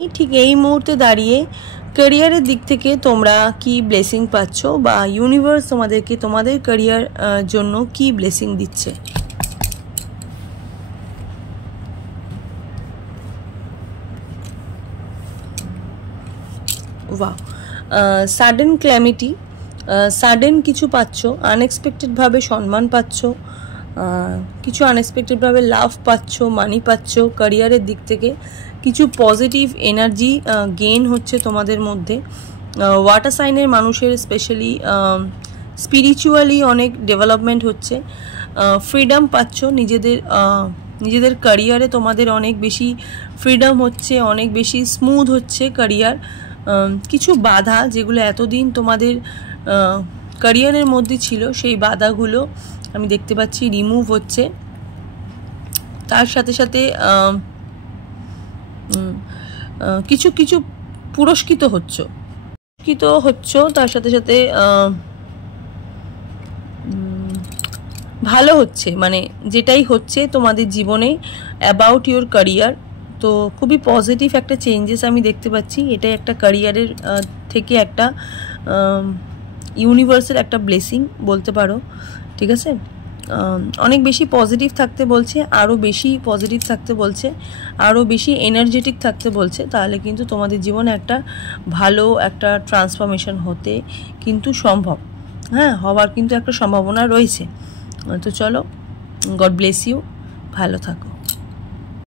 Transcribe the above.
ঠিক এই মুহূর্তে দাঁড়িয়ে ক্যারিয়ারের দিক থেকে তোমরা কি ব্লেসিং পাচ্ছ বা ইউনিভার্স তোমাদেরকে তোমাদের ক্যারিয়ার জন্য কি ব্লেসিং দিচ্ছে। ওয়াও, সাডেন ক্ল্যামিটি, সাডেন কিছু পাচ্ছ, আনএক্সপেক্টেডভাবে সম্মান পাচ্ছ, কিছু আনএক্সপেক্টেডভাবে লাভ পাচ্ছ, মানি পাচ্ছ। ক্যারিয়ারের দিক থেকে কিছু পজিটিভ এনার্জি গেইন হচ্ছে তোমাদের মধ্যে। ওয়াটার সাইনের মানুষের স্পেশালি স্পিরিচুয়ালি অনেক ডেভেলপমেন্ট হচ্ছে, ফ্রিডম পাচ্ছ নিজেদের ক্যারিয়ারে। তোমাদের অনেক বেশি ফ্রিডম হচ্ছে, অনেক বেশি স্মুথ হচ্ছে ক্যারিয়ার। কিছু বাধা যেগুলো এতদিন তোমাদের ক্যারিয়ারের মধ্যে ছিল, সেই বাধাগুলো আমি দেখতে পাচ্ছি রিমুভ হচ্ছে। তার সাথে সাথে কিছু কিছু পুরস্কৃত হচ্ছ, তার সাথে সাথে ভালো হচ্ছে, মানে যেটাই হচ্ছে তোমাদের জীবনে অ্যাবাউট ইউর ক্যারিয়ার। তো খুবই পজিটিভ একটা চেঞ্জেস আমি দেখতে পাচ্ছি। এটাই একটা ক্যারিয়ারের থেকে একটা ইউনিভার্সের একটা ব্লেসিং বলতে পারো, ঠিক আছে। অনেক বেশি পজিটিভ থাকতে বলছে, আরও বেশি পজিটিভ থাকতে বলছে, আরও বেশি এনার্জেটিক থাকতে বলছে। তাহলে কিন্তু তোমাদের জীবনে একটা ভালো একটা ট্রান্সফরমেশন হতে কিন্তু সম্ভব, হ্যাঁ, হওয়ার কিন্তু একটা সম্ভাবনা রয়েছে। তো চলো, গড ব্লেস ইউ, ভালো থাকো।